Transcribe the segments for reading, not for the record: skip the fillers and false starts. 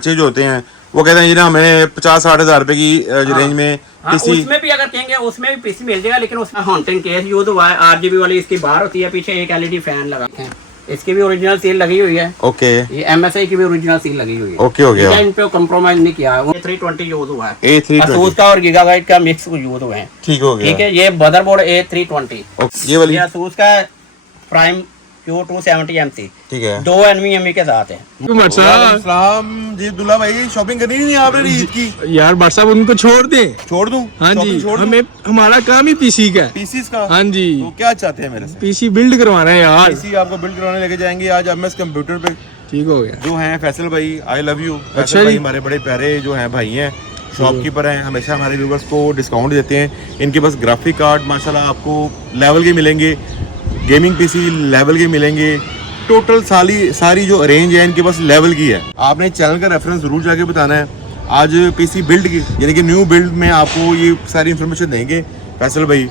बच्चे जो होते हैं वो कहते हैं ये ना हमें 50-60 हज़ार रुपए की रेंज में पीसी, उसमें भी अगर कहेंगे उसमें भी पीसी मिल जाएगा, लेकिन उसमें हॉन्टिंग केस यूज हुआ है। 8 GB वाली इसकी बाहर होती है, पीछे एक LED फैन लगा है, इसकी भी ओरिजिनल सील लगी हुई है। ओके, ये MSI की भी ओरिजिनल सील लगी हुई है। ओके हो गया, इन पे कॉम्प्रोमाइज नहीं किया है। वो 320 यूज हुआ है, A320 Asus का और गीगाबाइट का मिक्स यूज हुए हैं। ठीक हो गया, ठीक है। ये मदरबोर्ड A320, ये वाली Asus का प्राइम Q270MC, ठीक है। 2 NVMe के साथ है। सलाम जी अब्दुल्ला भाई, शॉपिंग करनी नहीं आपने ईद की? यार भाई साहब उनको छोड़ दें। छोड़ दूं? हाँ जी, शॉपिंग छोड़ दूं? हमें हमारा काम ही पीसी का है। पीसीस का? हाँ जी, तो क्या चाहते हैं मेरे से? पीसी बिल्ड करवाना है यार। पीसी आपको बिल्ड करवाने लेके जाएंगे आज MS कंप्यूटर पे। ठीक हो गया। जो हैं फैसल भाई, आई लव यू। अच्छा फैसल भाई जी। हमारे बड़े प्यारे जो हैं भाई हैं, शॉपकीपर हैं, हमेशा हमारे व्यूवर्स को डिस्काउंट देते हैं। इनके पास ग्राफिक कार्ड माशाल्लाह आपको लेवल के मिलेंगे, गेमिंग पीसी लेवल के मिलेंगे, टोटल सारी जो रेंज है इनके पास लेवल की है। आपने चैनल का रेफरेंस जरूर जाके बताना है। आज पीसी बिल्ड की यानी कि न्यू बिल्ड में आपको ये सारी इन्फॉर्मेशन देंगे फैसल भाई।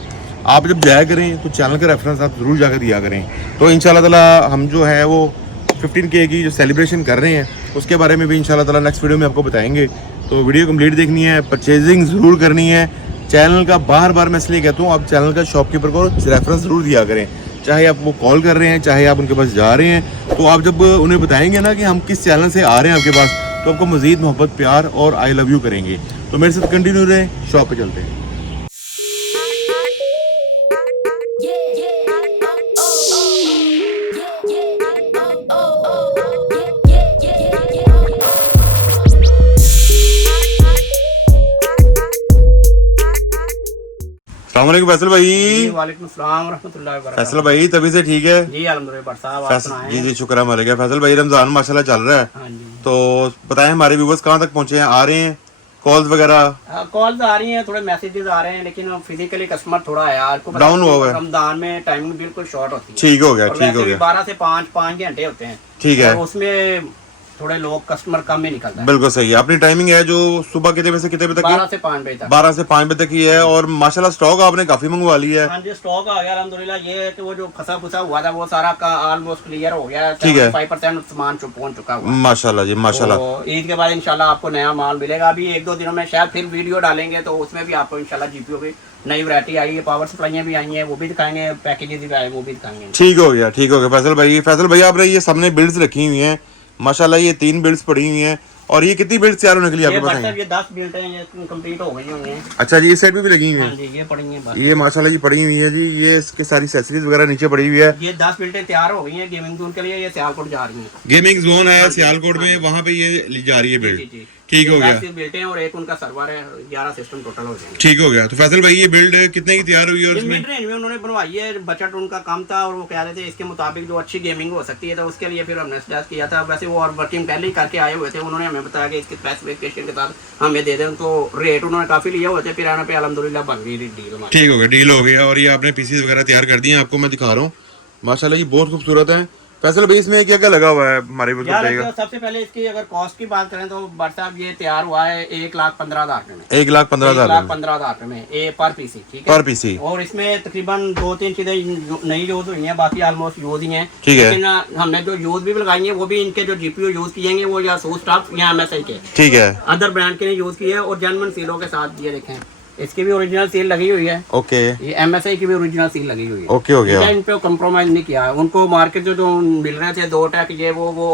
आप जब जाया करें तो चैनल का रेफरेंस आप जरूर जाकर दिया करें। तो इंशाल्लाह ताला हम जो है वो 15K की जो सेलिब्रेशन कर रहे हैं उसके बारे में भी इंशाल्लाह ताला नेक्स्ट वीडियो में आपको बताएंगे। तो वीडियो कंप्लीट देखनी है, परचेजिंग ज़रूर करनी है। चैनल का बार बार मैं इसलिए कहता हूँ आप चैनल का शॉपकीपर को रेफरेंस ज़रूर दिया करें, चाहे आप वो कॉल कर रहे हैं, चाहे आप उनके पास जा रहे हैं। तो आप जब उन्हें बताएंगे ना कि हम किस चैनल से आ रहे हैं आपके पास, तो आपको मज़ीद मोहब्बत, प्यार और आई लव यू करेंगे। तो मेरे साथ कंटिन्यू रहे, शॉप पे चलते हैं। अस्सलामुअलैकुम फैसल भाई। वालेकुम सलाम व रहमतुल्लाहि व बरकातहू। फैसल भाई तभी से ठीक है? जी अल्हम्दुलिल्लाह साहब, आप सुनाएं। जी शुक्र है हमारे। फैसल भाई रमजान माशाल्लाह चल रहा है, हाँ जी। तो बताएं हमारे व्यूवर्स कहाँ तक पहुंचे हैं, आ रहे हैं कॉल्स वगैरह? कॉल्स आ रही हैं, थोड़े मैसेजेस आ रहे हैं, लेकिन फिजिकली कस्टमर थोड़ा है यार को डाउन हुआ हुआ है। रमजान में टाइमिंग बिल्कुल शॉर्ट होती है। ठीक हो गया, और ठीक वैसे हो भी गया, 12 से 5 घंटे होते हैं। ठीक है, और उसमें थोड़े लोग कस्टमर कम ही निकलता है। बिल्कुल सही है। अपनी टाइमिंग है जो सुबह कितने बजे से कितने बजे तक? 12 से 5 बजे तक। 12 से 5 बजे तक की है। और माशाल्लाह स्टॉक आपने काफी मंगवा लिया है। हाँ जी, स्टॉक आ गया अल्हम्दुलिल्लाह। ये है कि वो जो फंसा फुसा हुआ था वो सारा का ऑलमोस्ट क्लियर हो गया है। ठीक है। 75% सामान पहुंच चुका हुआ है। माशाल्लाह जी माशाल्लाह। तो ईद के बाद इंशाल्लाह आपको नया माल मिलेगा। अभी 1-2 दिनों में शायद फिर वीडियो डालेंगे, तो उसमें भी आपको इंशाल्लाह GPU की नई वैरायटी आई है, पावर सप्लाइयाँ भी आई हैं, वो भी दिखाएंगे, पैकेजेस भी आए वो भी दिखाएंगे। ठीक हो गया, ठीक हो गया फैसल भाई। फैसल भाई आपने ये सामने बिल्ड्स रखी हुई हैं माशाल्लाह, ये 3 बिल्ड्स पड़ी हुई हैं। और ये कितनी बिल्ड्स तैयार होने के लिए आपके पास हैं? ये 10 बिल्ड हैं, ये कंप्लीट हो गई होंगी। अच्छा जी, इस साइड पे भी लगी हुई हाँ हैं? जी, ये पड़ी हैं बस। ये माशाल्लाह जी पड़ी हुई है जी। ये इसके सारी एक्सेसरीज वगैरह नीचे पड़ी हुई है। ये 10 बिल्डें तैयार हो गई हैं गेमिंग जोन के लिए। ये सियालकोट जा रही हैं। गेमिंग जोन है सियालकोट में, वहाँ पे ये ली जा रही है बिल्ड। जी। ठीक हो गया, 10 बिल्डें और एक उनका सर्वर है, 11 सिस्टम टोटल हो जाएंगे। ठीक हो गया। तो फैसल भाई ये बिल्ड कितने की तैयार हुई है? और ये इसमें मिड रेंज में उन्होंने बनवाई है, बजट उनका कम था और वो कह रहे थे इसके मुताबिक जो अच्छी गेमिंग हो सकती है, तो उसके लिए फिर हमने सजेस्ट किया था। वैसे वो और वर्किंग पहले ही करके आए हुए थे, उन्होंने हमें बताया कि इसके स्पेसिफिकेशन के साथ हमें दे दें। तो रेट उन्होंने काफी लिए हुए थे, फिर आने पे अल्हम्दुलिल्लाह बन गई डील हमारी। ठीक हो गया, डील हो गया। और ये आपने पीसीज वगैरह तैयार कर दिए, आपको मैं दिखा रहा हूँ माशाल्लाह, ये बहुत खूबसूरत है। फैसल भाई इसमें क्या क्या लगा हुआ है हमारे को यार बताइएगा? सबसे पहले इसकी अगर कॉस्ट की बात करें तो बट साहब ये तैयार हुआ है 1,15,000 रुपए में। 1,15,000 1,15,000 रुपए में ए पर पीसी, ठीक है, पर पीसी। और इसमें तकरीबन 2-3 चीजें नई यूज हुई हैं, बाकी ऑलमोस्ट यूज ही हैं। ठीक है। लेकिन हमने जो यूज भी लगाई है वो भी इनके जो GPU यूज किए वो या Asus स्टाफ या MSI के ठीक है, अदर ब्रांड के यूज किए हैं, और जेन्युइन सीलों के साथ ये देखें, इसकी भी ओरिजिनल सील लगी हुई है। ओके, ये MSI की भी ओरिजिनल सील लगी हुई है। ओके हो गया। इन पे कॉम्प्रोमाइज नहीं किया है। उनको मार्केट जो मिल रहे थे 2 टैक ये वो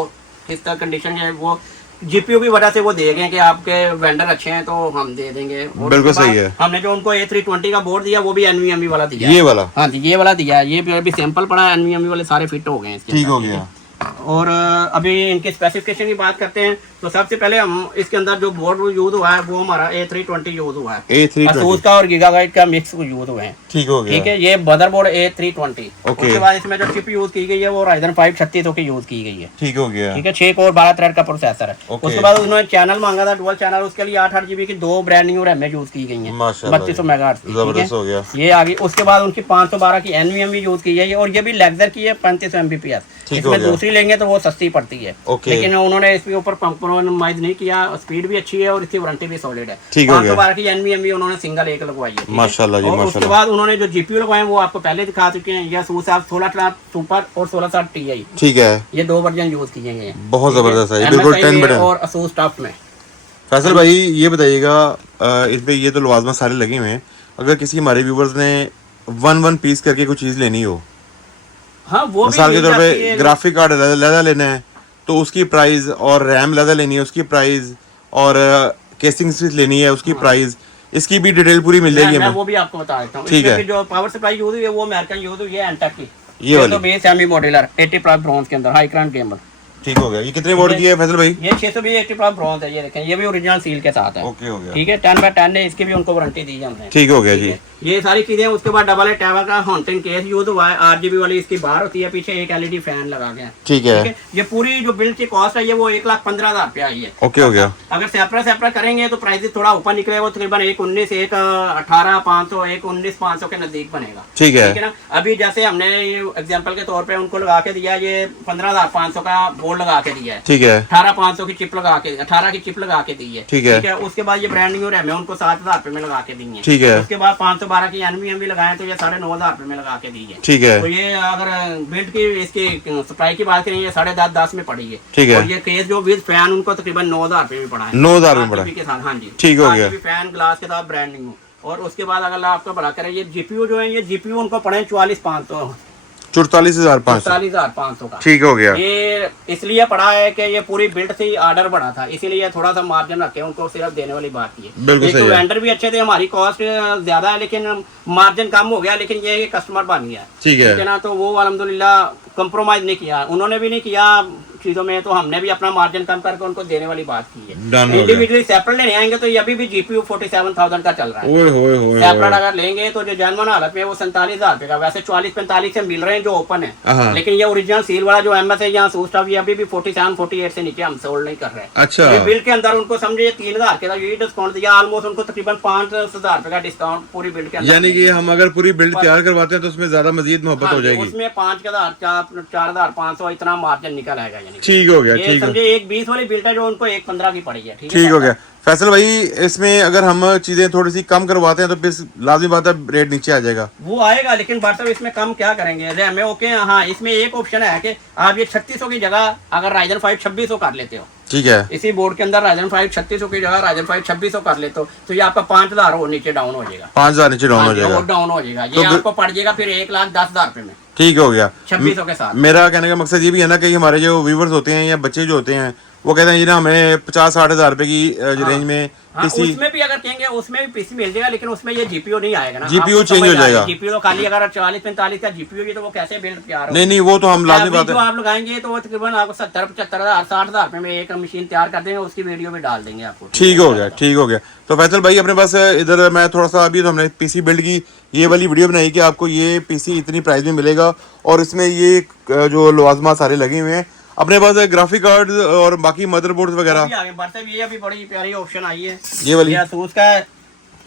इस तरह कंडीशन है, वो GPU की वजह से वो दे गए कि आपके वेंडर अच्छे हैं तो हम दे देंगे। और बिल्कुल उसके बाद सही है। हमने जो उनको A320 का बोर्ड दिया वो भी NVMe वाला दिया ये है। वाला? हाँ जी, ये वाला दिया है। ये भी अभी सैंपल पड़ा है, NVMe वाले सारे फिट हो गए हैं इसके ठीक हो अंदर, गया। और अभी इनके स्पेसिफिकेशन की बात करते हैं तो सबसे पहले हम इसके अंदर जो बोर्ड यूज हुआ है वो हमारा A320 यूज हुआ है। A320 Asus का और गीगाबाइट का मिक्स यूज हुए हैं। ठीक हो गया, ठीक है। ये मदरबोर्ड A320। ओके। उसके बाद इसमें जो चिप यूज की गई है वो Ryzen 5 3600 की यूज की गई है। ठीक हो गया। ठीक है, 6 कोर 12 थ्रेड का प्रोसेसर है। ओके। उसके बाद उन्होंने चैनल मांगा था, डुअल चैनल, उसके लिए 8 GB की 2 ब्रांड न्यू रैम यूज की गई है, माशाल्लाह 3200 मेगाहर्ट्ज की। जबरदस्त हो गया। ये आ गई। उसके बाद उनकी 512 की NVMe यूज की है, और ये भी लेक्सर की है 3500 Mbps। ठीक हो इसमें गया। दूसरी लेंगे तो वो सस्ती पड़ती है। ओके। लेकिन उन्होंने इसके ऊपर कॉम्प्रोमाइज नहीं किया, स्पीड भी अच्छी है और इसकी वारंटी भी सॉलिड है। ठीक हो गया। 512 की NVMe उन्होंने सिंगल एक लगवाई है, ठीक है? माशाल्लाह जी, और उसके माशाल्लाह। बाद उन्होंने जो GPU लगवाए हैं वो आपको पहले दिखा चुके हैं, ये ASUS 1660 सुपर और 1660 Ti, ठीक है, ये 2 वर्जन यूज किए गए हैं। बहुत ठीक है? जबरदस्त है, ये बिल्कुल MSI 10 में बटन। और ASUS टफ में। फैसल भाई ये बताइएगा, इस पे ये तो लवाजमा सारे लगे हुए हैं, अगर किसी हमारे व्यूवर्स ने 1 पीस करके कुछ चीज़ लेनी हो, हाँ वो भी मिसाल के मिल तौर जाती पे है। ग्राफिक कार्ड लहदा लेना है तो उसकी प्राइस, और रैम लहदा लेनी है उसकी प्राइस, और केसिंग स्विच लेनी है उसकी प्राइस, इसकी भी डिटेल पूरी मिल जाएगी मैं हमें। वो भी आपको बता देता हूँ। ठीक इसमें है। की जो पावर सप्लाई यूज हुई है वो अमेरिकन यूज हुई है, एंटेक की। ये वाली? तो base semi modular 80 plus bronze के अंदर हाई करंट गेमर। ठीक हो गया। ये कितने वोल्ट की है फैसल भाई? ये 620 80 प्लस ब्रॉन्ज है, ये देखें, ये भी ओरिजिनल सील के साथ है। ओके हो गया। ठीक है, 10x10 है, इसकी भी उनको वारंटी दी है हमने। ठीक हो गया जी। ये सारी चीजें। उसके बाद डबल टैवर का हॉन्टिंग केस यूज हुआ है, RGB वाली इसकी बाहर होती है, पीछे एक LED फैन लगा गया है। ठीक है। ये पूरी जो बिल्ड की कॉस्ट है ये वो 1,15,000 रुपया आई है। ओके हो गया। अगर सेपरेट करेंगे तो प्राइस थोड़ा ऊपर निकलेगा, वो तकरीबन 1,19 1,18,500 1,19,500 के नजदीक बनेगा। ठीक है। ठीक है ना। अभी जैसे हमने एग्जांपल के तौर पे उनको लगा के दिया, ये 15,500 का बोर्ड लगा के दिया है, ठीक है। 18,500 की चिप लगा के 18 की चिप लगा के दी है। ठीक है। उसके बाद ये ब्रांड न्यू रैम है, उनको 7,000 रुपए में लगा के दी है। ठीक है। उसके बाद 512 की NVMe लगाए तो ये 9,500 रुपए में लगा के दी है। ठीक है। तो ये अगर बिल्ड की इसकी सप्लाई की बात करें, ये 10.5 में पड़ी है। ठीक है। और ये केस जो विद फैन उनको तकरीबन 9,000 रुपए में पड़ा है। 9,000 में पड़ा है। RGB के साथ, हाँ जी। ठीक हो गया। RGB फैन ग्लास के साथ ब्रांड न्यू। और उसके बाद अगर आपका बड़ा करें, ये GPU जो है, ये GPU उनको पड़े 44,500 44,500 का। ठीक हो गया। ये इसलिए पड़ा है कि ये पूरी बिल्ड से ही ऑर्डर बढ़ा था, इसीलिए थोड़ा सा मार्जिन रखे, उनको सिर्फ देने वाली बात की है। बिल्कुल एक सही तो है। वेंडर भी अच्छे थे, हमारी कॉस्ट ज्यादा है लेकिन मार्जिन कम हो गया, लेकिन ये कस्टमर बन गया। ठीक है। ना, तो वो अल्हम्दुलिल्लाह कंप्रोमाइज नहीं किया, उन्होंने भी नहीं किया चीजों में, तो हमने भी अपना मार्जिन कम करके उनको देने वाली बात की है। Done हो गया। इंडिविजुअली सेपरेट लेने आएंगे तो ये अभी भी GPU 47,000 का चल रहा है। ओए होए होए सेपरेट अगर लेंगे तो जो जनवन हालत में वो 47,000 रुपए का, वैसे 44-45 से मिल रहे हैं जो ओपन है, हाँ। लेकिन ये ओरिजिनल सील वाला जो MS है यहाँ सूस्ट ये अभी भी 47-48 से नीचे हम सोल्ड नहीं कर रहे हैं। अच्छा। ये बिल के अंदर उनको समझे 3,000 के यही डिस्काउंट दिया, ऑलमोस्ट उनको तकरीबन 5,000 रुपए का डिस्काउंट पूरी बिल्ड के अंदर। यानी कि हम अगर पूरी बिल्ड तैयार करवाते हैं तो उसमें ज्यादा मजीद मोहब्बत हो जाएगी। उसमें 4,500 इतना मार्जिन निकल आएगा। यानी ठीक हो गया। ये ठीक है। समझे 1,20 वाली बिल्ड है जो उनको 1,15 की पड़ी है। ठीक हो गया। फैसल भाई इसमें अगर हम चीजें थोड़ी सी कम करवाते हैं तो फिर लाजमी बात है रेट नीचे आ जाएगा। वो आएगा, लेकिन बात इसमें कम क्या करेंगे, रैम ओके। हाँ, इसमें एक ऑप्शन है कि आप ये 3600 की जगह अगर Ryzen 5 2600 कर लेते हो, ठीक है, इसी बोर्ड के अंदर Ryzen 5 3600 की जगह Ryzen 5 2600 कर लेते हो, तो ये आपका 5,000 और नीचे डाउन हो जाएगा। 5,000 नीचे डाउन हो जाएगा। डाउन हो जाएगा, तो ये आपको पड़ जाएगा फिर 1,10,000 रुपए में। ठीक हो गया। 2600 के साथ। मेरा कहने का मकसद ये भी है ना कि हमारे जो व्यूवर्स होते हैं या बच्चे जो होते हैं वो कहते हैं जी ना हमें 50-60 हज़ार रुपए की रेंज में हाँ, पीसी, उसमें भी अगर कहेंगे उसमें भी पीसी मिल जाएगा, लेकिन उसमें ये GPU नहीं आएगा ना। GPU आपको चेंज समझ हो जाएगा। GPU तो खाली अगर 40-45 का GPU है तो वो कैसे बिल्ड तैयार हो। नहीं वो तो हम लाजमी बात जो है। आप लगाएंगे तो वो तकरीबन आपको 70-75 हज़ार 60 हज़ार रुपए में एक मशीन तैयार कर देंगे, उसकी वीडियो भी डाल देंगे आपको। ठीक हो गया। ठीक हो गया। तो फैसल भाई अपने पास इधर मैं थोड़ा सा अभी तो हमने पीसी बिल्ड की ये वाली वीडियो बनाई कि आपको ये पीसी इतनी प्राइस में मिलेगा और इसमें ये जो लवाजमा सारे लगे हुए हैं। अपने पास ग्राफिक कार्ड और बाकी मदरबोर्ड वगैरह ये अभी बड़ी प्यारी ऑप्शन आई है, ये वाली ASUS का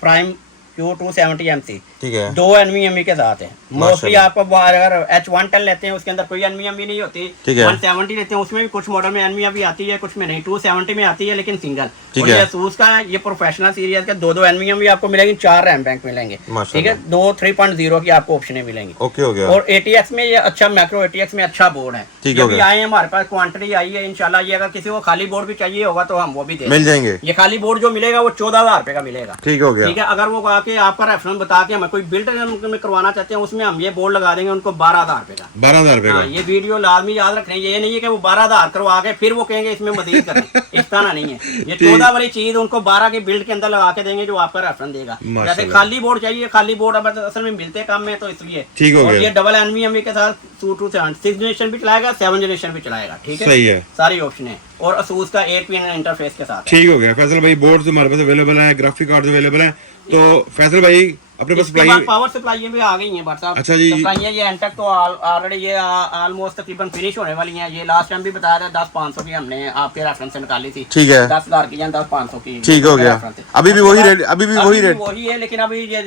प्राइम Q270MC, ठीक है। 2 NVMe के साथ है। मोस्टली आपको अगर H110 लेते हैं उसके अंदर कोई NVMe नहीं होती, ठीक है। 170 लेते हैं उसमें भी कुछ मॉडल में NVMe आती है, कुछ में नहीं। 270 में आती है लेकिन सिंगल। ठीक और है। ये ASUS का ये प्रोफेशनल सीरीज का 2 NVMe आपको मिलेगी, 4 रैम बैंक मिलेंगे, ठीक है। 2 3.0 की आपको ऑप्शन मिलेंगे। ओके हो गया। और ATX में ये अच्छा मैक्रो ATX में अच्छा बोर्ड है। ठीक ये हो भी गया। आए हैं हमारे पास, क्वांटिटी आई है इंशाल्लाह। ये अगर किसी को खाली बोर्ड भी चाहिए होगा तो हम वो भी देंगे, मिल जाएंगे। ये खाली बोर्ड जो मिलेगा वो 14,000 रुपए का मिलेगा। ठीक हो गया। ठीक है। अगर वो आके आपका रेफरेंस बता के हमें कोई बिल्ड में करवाना चाहते हैं उसमें हम ये बोर्ड लगा देंगे उनको 12,000 रुपए का। 12,000 रुपए हाँ, का। ये वीडियो लाजमी याद रखना है, ये नहीं है कि वो 12,000 करवा के फिर वो कहेंगे इसमें मजीद करें, इस तरह नहीं है। ये 14 वाली चीज उनको 12 की बिल्ड के अंदर लगा के देंगे जो आपका रेफरेंस देगा। जैसे खाली बोर्ड चाहिए, खाली बोर्ड अब असल में मिलते कम में तो इसलिए। ठीक हो और गया। ये डबल NVMe के साथ 6 जनरेशन भी चलाएगा, 7 जनरेशन भी चलाएगा। ठीक है, सही है। सारी ऑप्शन है। और ASUS का 8 पिन इंटरफेस के साथ। ठीक हो गया। फैसल भाई बोर्ड हमारे पास अवेलेबल है, ग्राफिक कार्ड अवेलेबल है। तो फैसल भाई अपने पास इसके बाद पावर सप्लाई भी आ गई हैं भाई साहब। अच्छा जी। सप्लाई ये एंटेक तो ऑलरेडी ये ऑलमोस्ट तकरीबन फिनिश होने वाली हैं। ये लास्ट टाइम भी बताया था 10,500 की हमने आपके रेफरेंस से निकाली थी। ठीक है, 10,000 की या 10,500 की। ठीक हो गया। अभी भी वही रेट, अभी भी वही रेट वही है, लेकिन अभी ये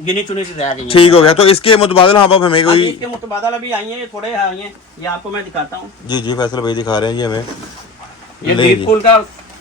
गिनी चुनी सी रह गई है। ठीक हो गया। तो इसके मुतबादल आप हमें हाँ, कोई इसके मुतबादल अभी आई हैं, थोड़े आई हैं, ये आपको मैं दिखाता हूँ। जी जी फैसल भाई दिखा रहे हैं ये हमें। ये ले डीप जी। कूल का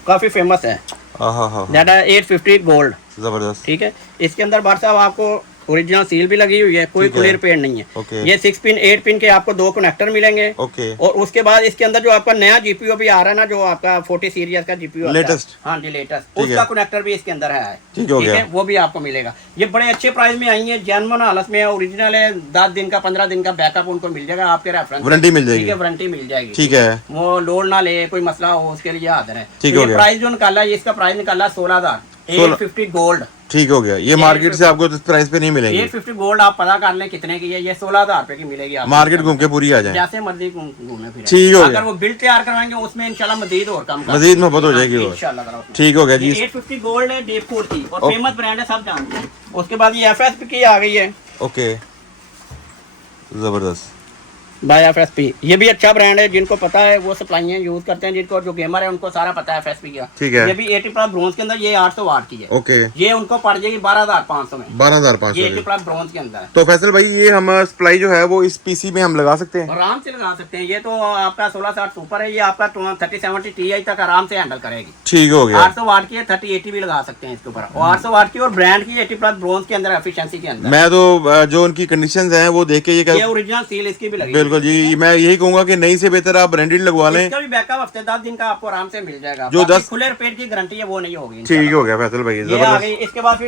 काफी फेमस है, हाँ, ज्यादा 850 गोल्ड। जबरदस्त। ठीक है, इसके अंदर भाई साहब आपको ओरिजिनल सील भी लगी हुई है, कोई ठीक है। खुली रिपेयर नहीं है। ओके। ये 6 पिन 8 पिन के आपको 2 कनेक्टर मिलेंगे। ओके। और उसके बाद इसके अंदर जो आपका नया जीपीयू भी आ रहा है ना, जो आपका 40 सीरीज का जीपीयू लेटेस्ट। हाँ जी लेटेस्ट, ठीक उसका है। कनेक्टर भी इसके अंदर है। ठीक हो गया। वो भी आपको मिलेगा। ये बड़े अच्छे प्राइस में आई है, जेन्युइन हालत में है, ओरिजिनल है। 10 दिन का 15 दिन का बैकअप उनको मिल जाएगा आपके रेफरेंस, वारंटी मिल जाएगी। ठीक है, वारंटी मिल जाएगी। ठीक है, वो लोड ना ले, कोई मसला हो उसके लिए हाजिर है। ठीक तो हो ये गया। प्राइस जो निकाला है, इसका प्राइस निकाला 16,000 850 गोल्ड। ठीक हो गया। ये मार्केट से आपको इस प्राइस पे नहीं मिलेंगे। 850 गोल्ड आप पता कर लें कितने की है। ये 16,000 रुपए की मिलेगी आपको। मार्केट घूम के पूरी आ जाए, जैसे मर्जी घूमे फिरे। ठीक हो गया। अगर वो बिल तैयार करवाएंगे उसमें इंशाल्लाह मजीद और कम कर मजीद मोहब्बत हो जाएगी और। इंशाल्लाह करो उसमें। ठीक हो गया जी। ये 850 गोल्ड है डेपकोर की, और फेमस ब्रांड है, सब जानते हैं। उसके बाद ये एफएसपी की आ गई है, ओके, जबरदस्त। By FSP. ये भी अच्छा ब्रांड है, जिनको पता है वो सप्लाइयां यूज करते हैं, जिनको जो गेमर है उनको सारा पता है एफएसपी का। ठीक है। ये भी 80 प्लस ब्रोंज के अंदर, ये 800 वाट की है। ओके, ये उनको पड़ जाएगी 12,500 में। 12,500 ये 80 प्लस ब्रोंज के अंदर है। तो फैसल भाई ये हम सप्लाई जो है वो इस पीसी में हम लगा सकते हैं? आराम से लगा सकते हैं। ये तो आपका 1660 सुपर है, ये आपका 3070 Ti तक आराम से हैंडल करेगी। ठीक हो गया। 800 वाट की है, 3080 भी लगा सकते हैं इसके ऊपर, और 800 वाट की, और ब्रांड की 80 प्लस ब्रोंज के अंदर, एफिशिएंसी के अंदर। मैं तो जो उनकी कंडीशंस हैं वो देख के ये ये ओरिजिनल सील इसकी भी लगी। बिल्कुल जी, मैं यही कहूंगा कि नई से बेहतर आप ब्रांडेड लगवा लें। इसका भी बैकअप हफ्ते 10 दिन का आपको आराम से मिल जाएगा। जो बाकी 10 खुले रिपेयर की गारंटी है वो नहीं होगी। ठीक हो गया फैसल भाई, ये आ जबरदस्त। गई। इसके बाद फिर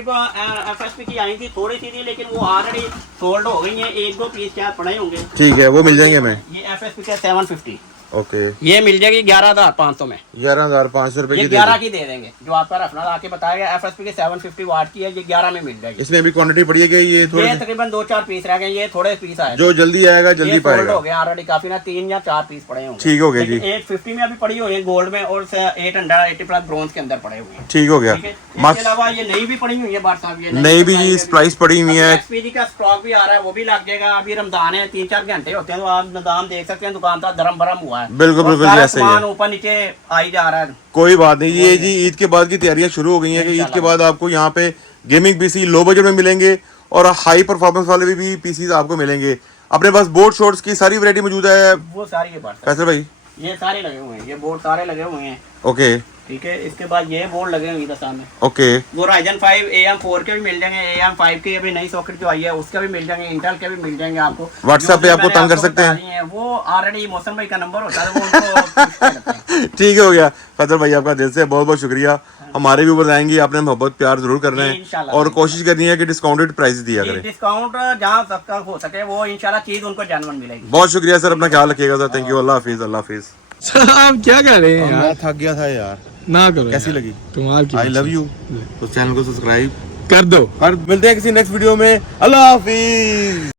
एफएसपी की आई थी, थोड़ी सी थी, लेकिन वो ऑलरेडी सोल्ड हो गई है। 1-2 पीस क्या पड़े होंगे। ठीक है, वो मिल जाएंगे हमें। ये एफएसपी का 750, ओके, ये मिल जाएगी 11,500 में। 11,500 रुपए ये की 11 की दे देंगे, जो आपका रेफरेंस आके बताएगा। एफएसपी के 750 वाट की है, ये 11 में मिल जाएगी। इसमें भी क्वांटिटी पड़ी है कि ये थोड़े ये तकरीबन 2-4 पीस रह गए, ये थोड़े पीस आए। जो जल्दी आएगा जल्दी ये सोल्ड पाएगा। हो गया ऑलरेडी, काफी ना 3 या 4 पीस पड़े होंगे। ठीक हो गया जी। 850 में अभी पड़ी हुई है गोल्ड में, और 880 प्लस ब्रोंज के अंदर पड़े हुए हैं। ठीक हो गया। ठीक है, इसके अलावा ये नई भी पड़ी हुई है बार साहब। ये नई भी जी प्राइस पड़ी हुई है। एक्सपीडी का स्टॉक भी आ रहा है, वो भी लग जाएगा। अभी रमजान है, 3-4 घंटे होते हैं, तो आप दाम देख सकते हैं, दुकान का धर्म भरम हुआ है। बिल्कुल और बिल्कुल सारा जैसे ही है। सामान ऊपर नीचे आई जा रहा है। कोई बात नहीं, ये जी ईद के बाद की तैयारियां शुरू हो गई हैं कि ईद के बाद आपको यहाँ पे गेमिंग पीसी लो बजट में मिलेंगे और हाई परफॉर्मेंस वाले भी पीसीज आपको मिलेंगे। अपने पास बोर्ड शॉर्ट्स की सारी वैरायटी मौजूद है वो सारी ये बात फैसल भाई। ये सारे लगे हुए हैं, ये बोर्ड सारे लगे हुए हैं। ओके ठीक है, इसके बाद ये बोर्ड लगे हुए हैं सामने। ओके, वो Ryzen 5 AM4 के भी मिल जाएंगे, AM5 के अभी नई सॉकेट जो आई है उसका भी मिल जाएंगे, इंटेल के भी मिल जाएंगे आपको। व्हाट्सएप पे जो आपको मैंने तंग कर आपको सकते हैं। बता दी वो ऑलरेडी मौसम भाई का नंबर होता है, वो उनको ठीक हो गया फैसल भाई, आपका दिल से बहुत बहुत शुक्रिया। हमारे भी ऊपर आएंगे, आपने मोहब्बत प्यार जरूर करना है इंशाल्लाह। और कोशिश करनी है कि डिस्काउंटेड प्राइस दिया करें। डिस्काउंट जहाँ तक हो सके वो इंशाल्लाह चीज उनको जेन्युइन मिलेगी। बहुत शुक्रिया सर, अपना ख्याल रखिएगा sir. Thank you, Allah Hafiz. Allah Hafiz. Sir आप क्या कर रहे हैं यार? थक गया था यार। ना करो कैसी यार। लगी? कमाल की आई लव यू। तो चैनल को सब्सक्राइब कर दो। और मिलते हैं किसी नेक्स्ट वीडियो में। अल्लाह हाफिज।